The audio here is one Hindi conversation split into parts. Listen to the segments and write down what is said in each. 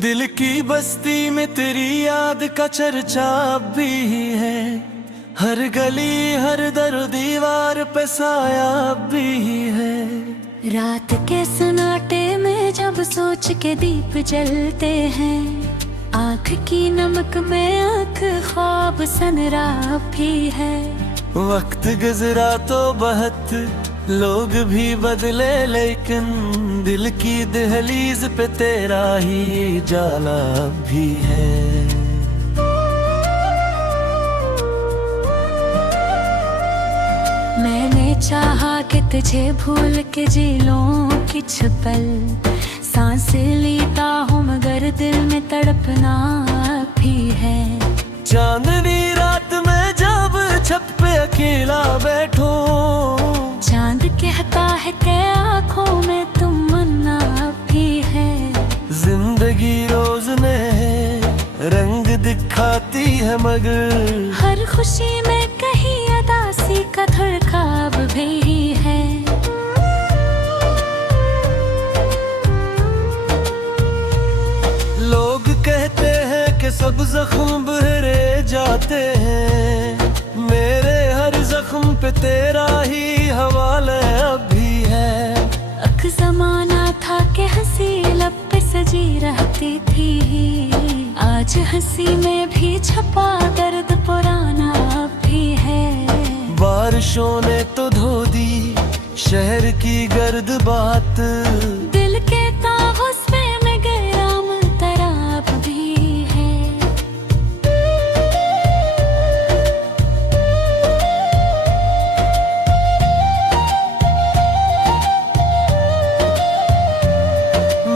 दिल की बस्ती में तेरी याद का चर्चा अब भी है। हर गली हर दर दीवार पे साया अब भी है। रात के सन्नाटे में जब सोच के दीप जलते हैं, आँख की नमक में आँख ख्वाब सनरा भी है। वक्त गुजरा तो बहुत, लोग भी बदले, लेकिन दिल की दहलीज पे तेरा ही जाला भी है। मैंने चाहा कि तुझे भूल के जी लूं कुछ पल, सांस लेता हूँ मगर दिल में तड़पना भी है। चांदनी रात में जब छत पे अकेला बैठो, चांद कहता है कि आँखों में तमन्ना भी है। जिंदगी रोज नए रंग दिखाती है, मगर हर खुशी में कहीं उदासी का थड़काव भी है। लोग कहते हैं कि सब जख्म बहरे जाते हैं, मेरे हर जख्म पे तेरा ही हवाला अब भी है। एक जमाना था कि हंसी लब पे सजी रहती थी, आज हंसी में भी छपा दर्द पुराना भी है। बारिशों ने तो धो दी शहर की गर्द बात, दिल के ताहुस्से में गैराम तराब भी है।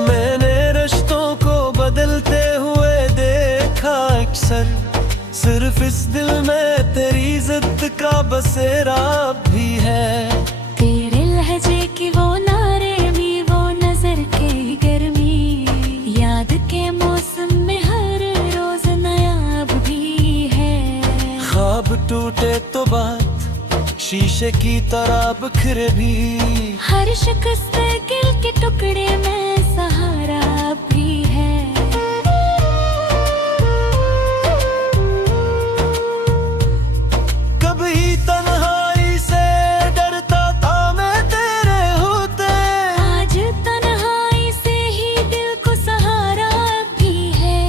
मैंने रिश्तों को बदलते हुए देखा अक्सर, सिर्फ इस दिल में तेरी जिद का बसेरा भी है। तेरे लहजे की वो नारे भी, वो नजर की गर्मी, याद के मौसम में हर रोज नयाब भी है। ख्वाब टूटे तो बात शीशे की तरह बिखरे भी, हर शिकस्त दिल के टुकड़े में सहारा भी है। कभी तन्हाई से डरता था मैं तेरे होते, आज तन्हाई से ही दिल को सहारा भी है।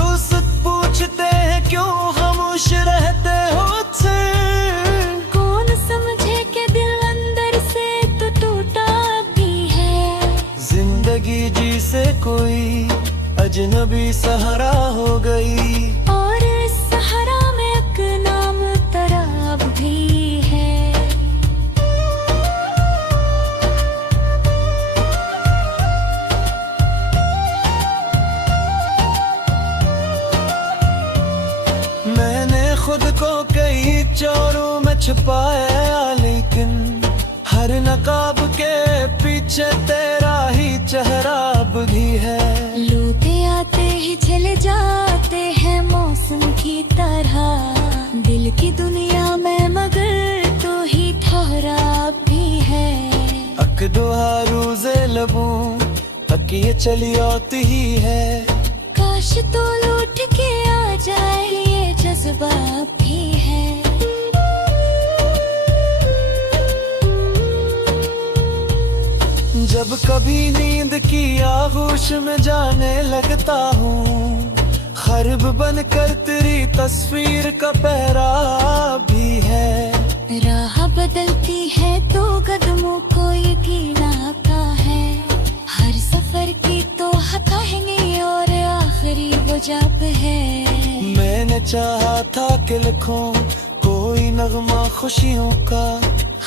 दोस्त पूछते हैं क्यों खामोश रहते हो मुझसे, कौन समझे कि दिल अंदर से तो टूटा भी है। जिंदगी जी से कोई अजनबी सहारा हो गई, और इस सहारा में एक नाम तराब भी है। मैंने खुद को कई चोरों में छुपाया, लेकिन हर नकाब के पीछे तेरा ही चेहरा भी है। लूटे आते ही चले जाते हैं मौसम की तरह, दिल की दुनिया में मगर तू ही ठहरा भी है। अक दुआ रोज़े लबों तक ये चली आती ही है। काश तो लूट के आ जाए, ये जज्बा भी है। जब कभी नींद की आगोश में जाने लगता हूँ, खर्ब बनकर तेरी तस्वीर का पहरा भी है। राह बदलती है तो कदमों को यकीन आता है, हर सफर की तो हथेली और आखिरी वो जब है। मैंने चाहा था कि लिखूं कोई नगमा खुशियों का,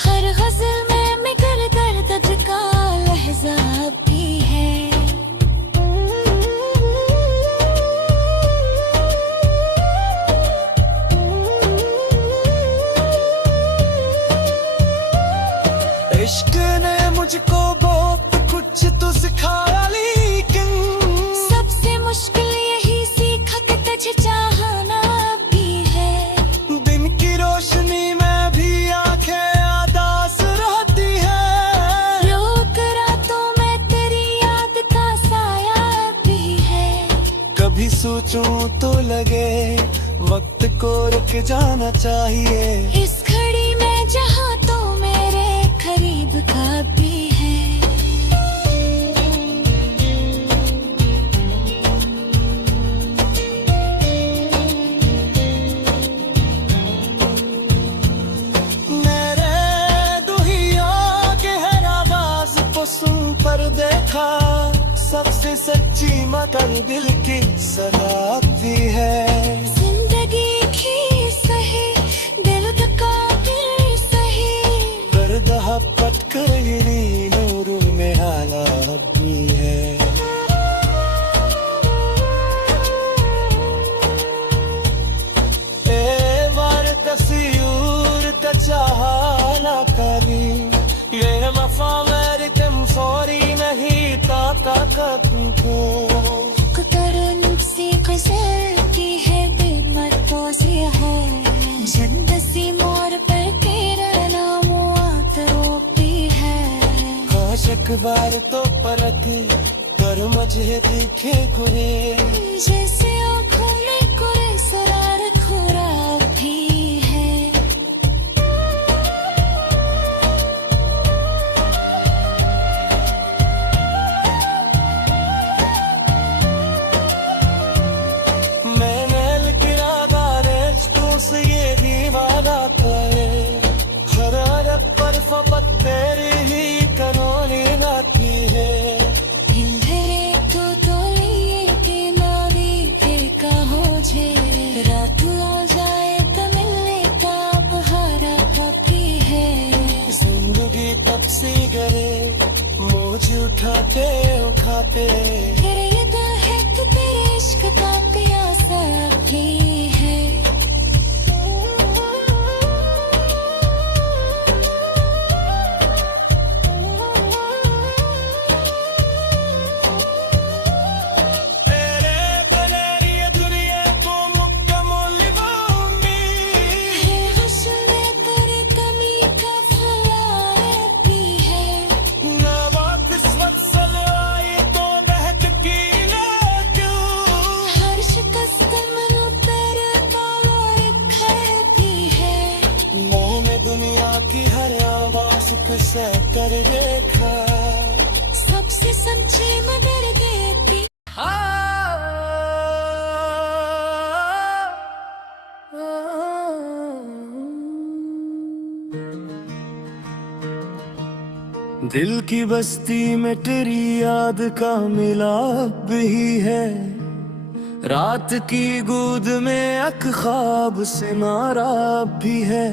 हर गजल में मिगल दर्द का लहजा भी है। इश्क ने मुझको बहुत कुछ तो सिखाया, लेकिन सबसे मुश्किल यही सीखा कि तुझे चाहना भी है। दिन की रोशनी में भी आंखें आदास रहती सोचूं तो लगे वक्त को रुक जाना चाहिए। इस घड़ी में जहाँ तो मेरे करीब का भी है। मेरे दुहिया के हर आवाज को सुन पर देखा सबसे सच्ची मगर दिल की सराहती है। जिंदगी की सही दिल का भी सही गर्दहा पटकरी नूर में हालात भी है। ए बार तस्यूर तचाहाना करी ये मफा मेरी तुम सॉरी नहीं ताकत को कुतरन सी गुजरती है बेमतों से है। जन्नती मोर पर तेरा नाम आतरोपी है। काशक बार तो परख कर मुझे दिखे कुरे जैसे आँखों में कोई शरारत खुराक भी है। मैंने लिखा रेस्तों से ये दीवाना करे हरारत पर फपत तेरी ही कनौनी नाती है। इंधरे तो लिए बीमारी का हो जे रात हो जाए तो मिलने का बहारा काफी है। जिंदगी तब सी गए मुझे उठाते उठाते तेरे यदा है तो तेरे इश्क का प्यासा भी है। तेरे बने ये दुनिया को मुकम्मल निभाऊंगी। है हुस्न में तेरी कमी का फवारत भी है। ना वापस वक्त सलवाई तो बहक की ले क्यों हर शिकस्त मनो तेरे बावर खड़ती है। मैंने दुनिया की हर आवाज को सह कर देखा। सबसे सच्ची मदर देती दिल की बस्ती में तेरी याद का मिलाप ही है। रात की गोद में अक ख्वाब से नाराब भी है।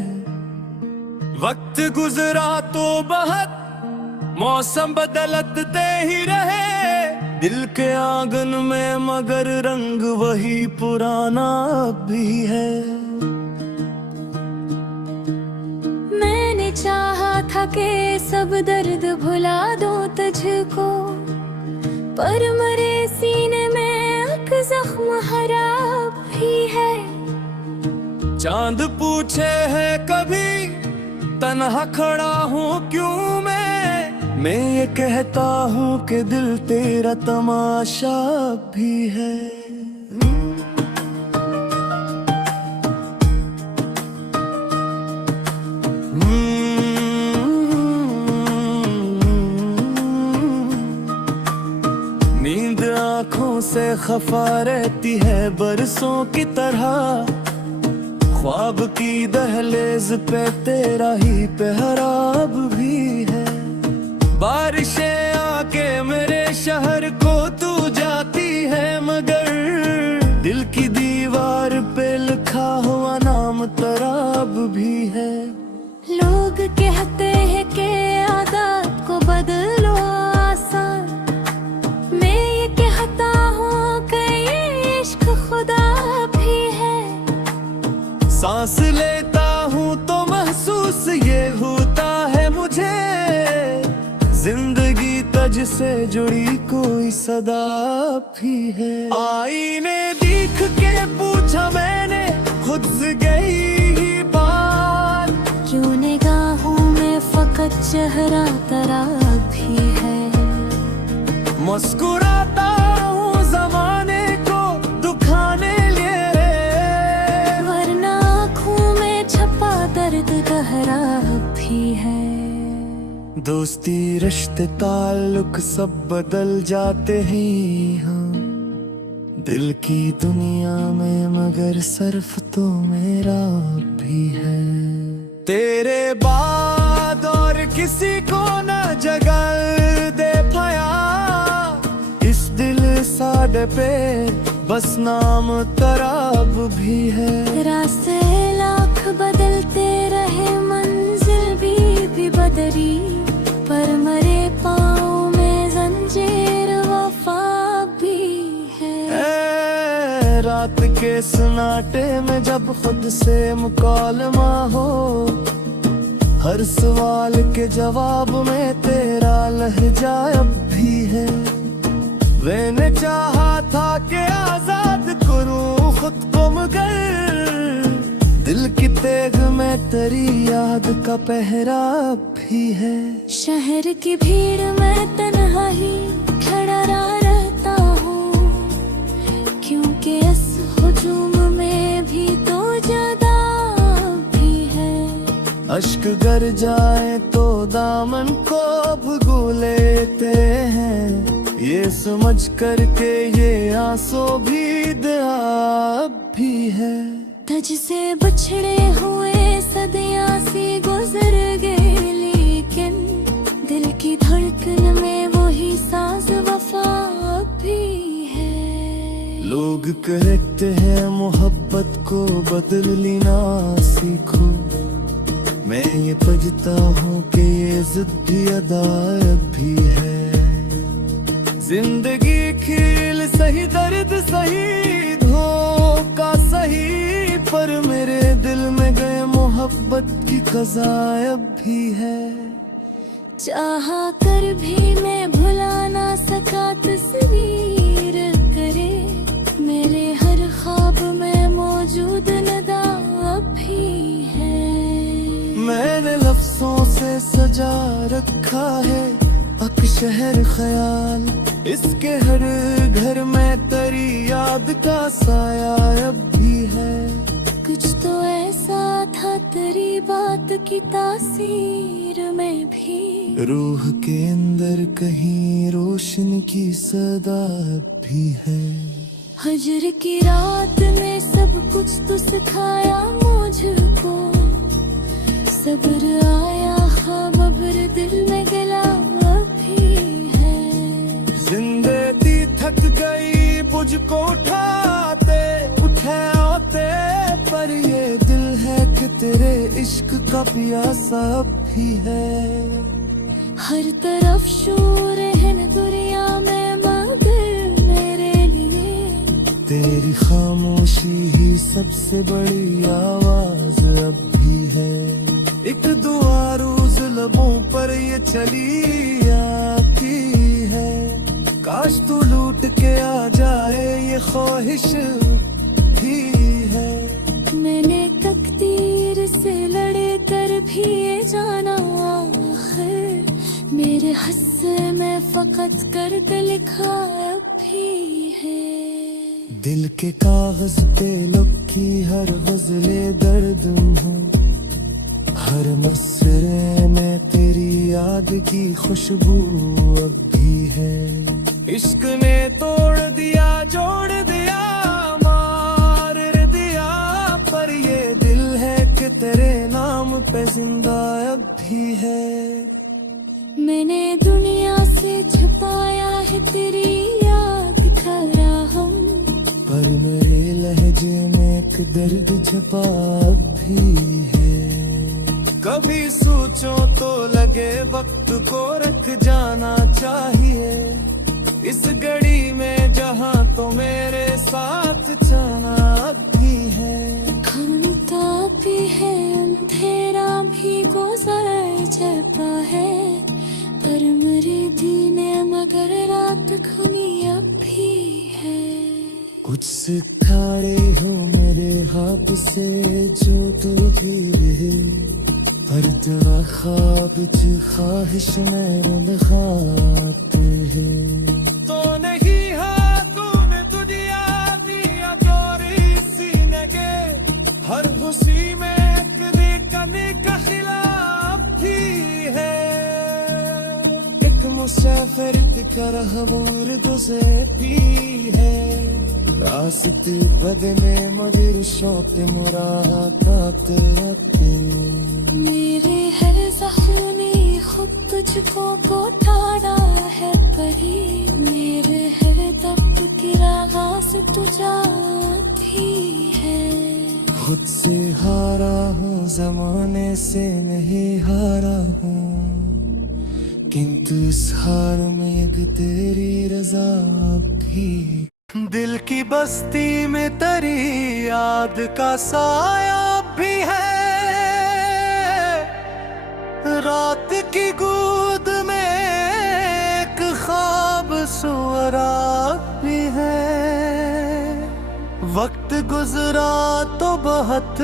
वक्त गुजरा तो बहुत मौसम बदलत दे ही रहे दिल के आंगन में मगर रंग वही पुराना भी है। मैंने चाहा था कि सब दर्द भुला दो तुझको पर मरे सीने में अक जख्म हराब भी है। चांद पूछे है कभी तन्हा खड़ा हूँ क्यों मैं ये कहता हूँ कि दिल तेरा तमाशा भी है। नींद आँखों से खफा रहती है बरसों की तरह। ख्वाब की दहलीज पे तेरा ही पहराब भी है। बारिशें आके मेरे शहर को तू जाती है मगर दिल की दीवार पे लिखा हुआ नाम तराब भी है। लोग कहते हैं कि आदत को बदलो आसान। मैं ये कहता हूँ कि ये इश्क खुदा भी है। सांस लेता हूँ तो महसूस ये होता है मुझे जिंदगी तज से जुड़ी कोई सदा भी है। आईने देख के पूछा मैंने खुद से गई ही बात क्यों निगाहों में फकत चेहरा तेरा भी है। मुस्कुराता हूँ जमाने को दुख दोस्ती रिश्ते ताल्लुक सब बदल जाते हैं हाँ, दिल की दुनिया में मगर सिर्फ तो मेरा भी है। तेरे बाद और किसी को न जगह दे पाया, इस दिल सादे पे बस नाम तराब भी है। रास्ते लाख बदलते रहे, मंजिल भी बदली, पर मरे पाँव में जंजीर वफा भी है। रात के सन्नाटे में जब खुद से मुकालमा हो, हर सवाल के जवाब में तेरा लहजा अब भी है। मैंने चाहा था कि आजाद करूं खुद को, मगर दिल की तेग में तेरी याद का पहरा भी है। शहर की भीड़ में तन्हा ही खड़ा रहता हूँ, क्योंकि इस हुजूम में भी तो ज्यादा भी है। अश्क गर जाए तो दामन को भगो लेते हैं, ये समझ कर के ये आंसू भी दया भी है। तुझ से बछड़े हुए सदियां सी गुजर गए, लेकिन दिल की धड़कन में वही साज वफा भी है। लोग कहते हैं मोहब्बत को बदलनी ना सीखो, मैं ये पढ़ता हूँ कि ये जिद्दी अदा भी है। जिंदगी खील सही, दर्द सही, धोखा सही, पर मेरे दिल में गए मोहब्बत की क़ज़ा अब भी है। चाहा कर भी मैं भुला ना सका तस्वीर करे, मेरे हर ख्वाब में मौजूद नदा अब भी है। मैंने लफ्जों से सजा रखा है अक शहर ख्याल, इसके हर घर में तेरी याद का साया अब भी है। कुछ तो ऐसा था तेरी बात की तासीर में भी, रूह के अंदर कहीं रोशनी की सदा भी है। हजर की रात में सब कुछ तो सिखाया मुझको, सब्र आया ख्वाब अब्र दिल में गला भी है। जिंदगी थक गई मुझको उठाते उठाते, पर ये दिल है कि तेरे इश्क का प्यासा भी है। हर तरफ शोर है न दुनिया में मगर मेरे लिए, तेरी खामोशी ही सबसे बड़ी आवाज अब भी है। एक दुआ रोज लबों पर ये चली आती है, काश तू लूट के आ जाए ये ख्वाहिश भी है। मैंने तकदीर से लड़ कर भी ये जाना आखिर, मेरे हिस्से में फकत करके लिखा भी है। दिल के कागज पे लिखी हर गज़ले दर्द हूँ, हर मसरे में तेरी याद की खुशबू अब भी है। इश्क ने तोड़ दिया जोड़ दिया मार दिया, पर ये दिल है कि तेरे नाम पे जिंदा अब भी है। मैंने दुनिया से छुपाया है तेरी याद का राहम, पर मेरे लहजे में एक दर्द छपा अब भी है। कभी सोचो तो लगे वक्त को रख जाना चाहिए, इस घड़ी में जहाँ तो मेरे साथ जाना भी है। घूमता भी है अंधेरा भी गुजर जाता है, पर मेरी दीने मगर रात घनी अब भी है। कुछ सितारे हो मेरे हाथ से जो तू भी रहे, हर तेरा ख्वाब च ख्वाहिश में लखाते हैं। तो नहीं हाँ तूने दुनिया दिया जोरी सीने के, हर खुशी में कने का खिलाफ भी है। ferah murd zeti hai Rasit badne madir shot muraqat aate मेरे है जख्मी खुद तुझको कोठाड़ा है परी मेरे है दर्द की रागा से तू जाती है खुद से हारा हूँ जमाने से नहीं हारा हूँ किंतु इस हार में एक तेरी रजा भी दिल की बस्ती में तेरी याद का साया भी है रात की गूद में एक ख्वाब सुअरा भी है वक्त गुजरा तो बहुत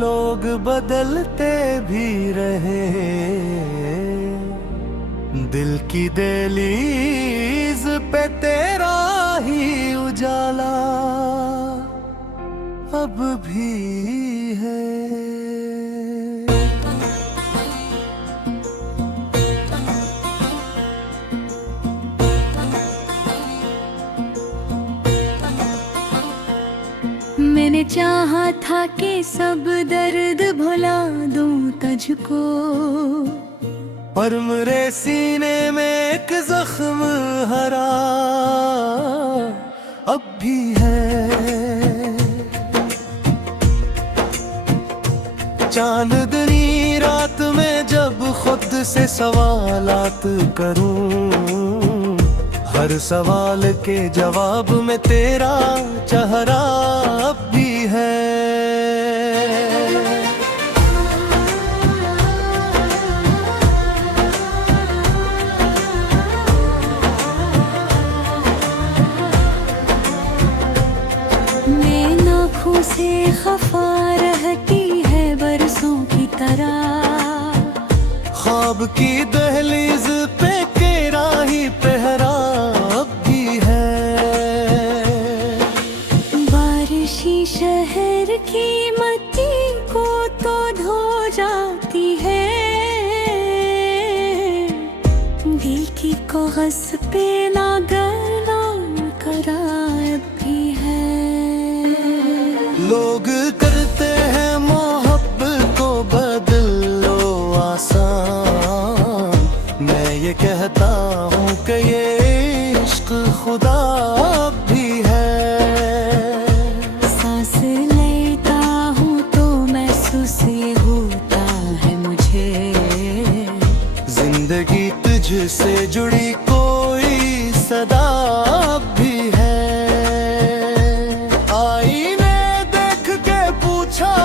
लोग बदलते भी रहे दिल की दहलीज पे तेरा ही उजाला अब भी है मैंने चाहा था कि सब दर्द भुला दूं तुझको पर मेरे सीने में एक जख्म हरा अब भी है चांदनी रात में जब खुद से सवालात करूं हर सवाल के जवाब में तेरा चेहरा अब भी है से खफा रहती है बरसों की तरह ख्वाब की दहलीज पे तेरा ही पहरा अब भी है बारिशी शहर की मट्टी को तो धो जाती है दिल की कोगस पे ना गला कराब भी है लोग करते हैं मोहब्बत को बदलो आसान मैं ये कहता हूँ कि ये इश्क खुदा भी है सांस लेता हूँ तो महसूस ये होता है मुझे जिंदगी तुझसे जुड़ी कोई सदा भी है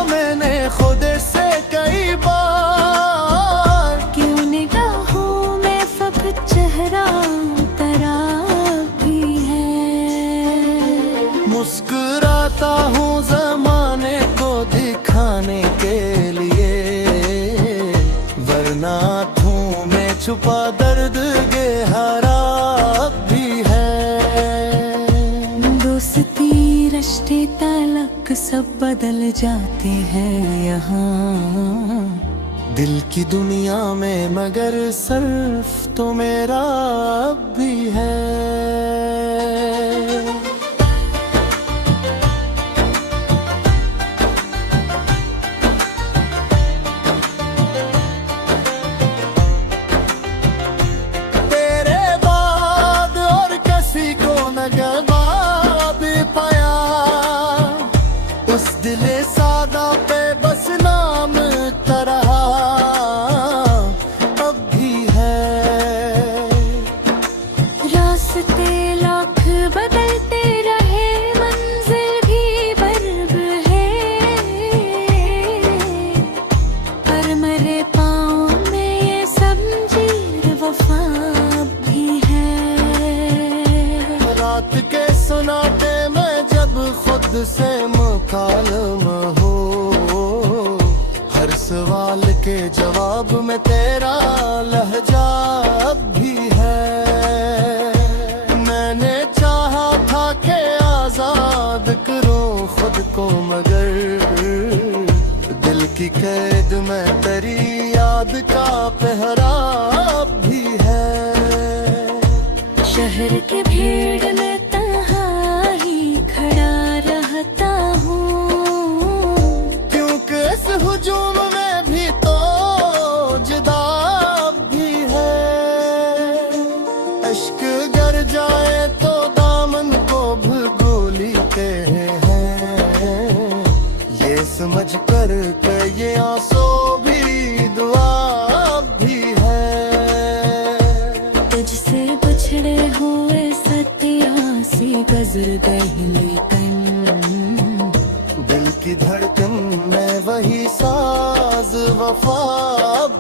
मैंने खुद से कई बार क्यों निगाहों में फकत चेहरा तेरा भी है मुस्कुराता हूँ जमाने को दिखाने के लिए वरना आँखों में छुपा दर्द गहरा भी है दोस्ती रिश्ते तलक सब बदल जाते हैं यहाँ दिल की दुनिया में मगर सिर्फ तो मेरा अब भी है तेरे बाद और किसी को न गवा भी पाया उस दिले सादा पे बस नाम तरहा अब भी है रास्ते लाख बदलते रहे मंजिल भी बर्ब है पर मेरे पाँव में ये सब जीर वफा भी है रात के सुनाते मैं जब खुद से मुकालम हो हर सवाल के जवाब में तेरा लहजा अब भी है मैंने चाहा था कि आजाद करूं खुद को मगर दिल की कैद में तेरी याद का पहरा अब भी है शहर के भीड़ में तन्हा ही खड़ा रहता हूँ, क्योंकि इस हुजूम में भी तो जुदा भी है। अश्क गर जाए तो दामन को भिगो लेते हैं, ये समझ कर के ये आंसू भी दुआ भी है। तुझसे बिछड़े हुए सतिया सी गुजर गई, लेकिन दिल की धड़कन में वही साज वफा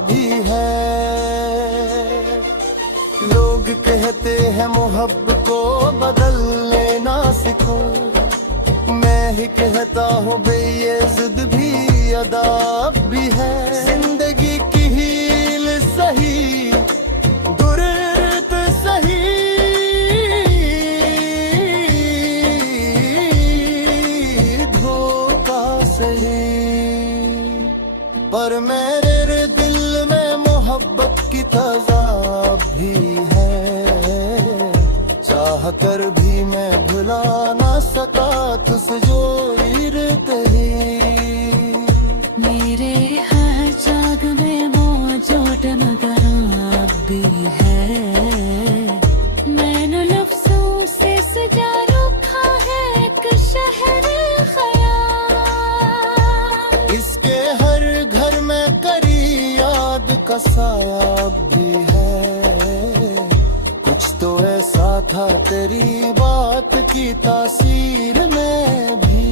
भी है। लोग कहते हैं मोहब्बत को बदलने ना सीखो, मैं ही कहता हूँ बे ये जिद भी अदाब भी है। जिंदगी की हील सही दुर्द सही, धोखा सही, पर मेरे दिल में मोहब्बत की तज़ाब भी है। चाह कर भी मैं भुला ना सका तुझसे जो इर्द ही। मेरे हर जाग में मौजूद नगराब भी है। मैंने लफ्ज़ों से सजा रखा है एक शहर ख़याल, इसके हर घर में करी याद का साया भी है। कुछ तो ऐसा था तेरी बात की तासीर में भी,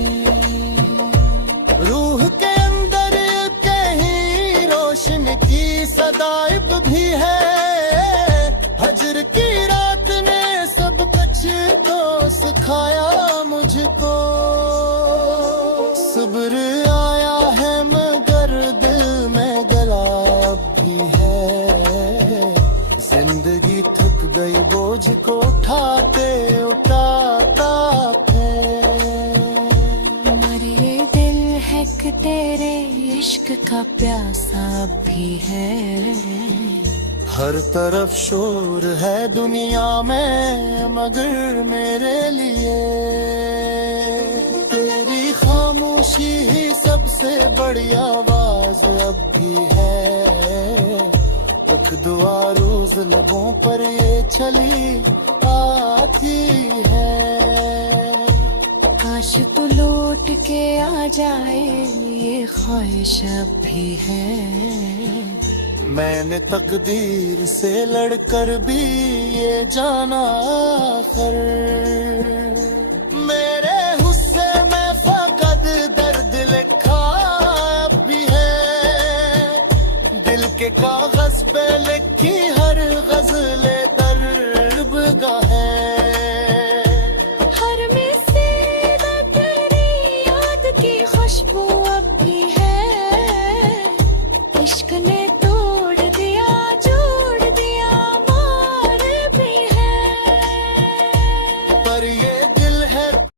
रूह के अंदर कहीं रोशन की सदाइब भी है। हजर की रात ने सब कुछ तो सिखाया मुझको, सब्र आया है मगर दिल में गलाब भी है। जिंदगी थक गई बोझ को उठाते उठाता मरे दिल है कि तेरे इश्क का प्यासा भी है। हर तरफ शोर है दुनिया में मगर मेरे लिए तेरी खामोशी ही सबसे बड़ी आवाज अब भी है। तक दुआ रोज लबों पर ये छली आती है। काश तू लौट के आ जाए ये ख्वाहिश अब भी है। मैंने तकदीर से लड़कर भी ये जाना आखिर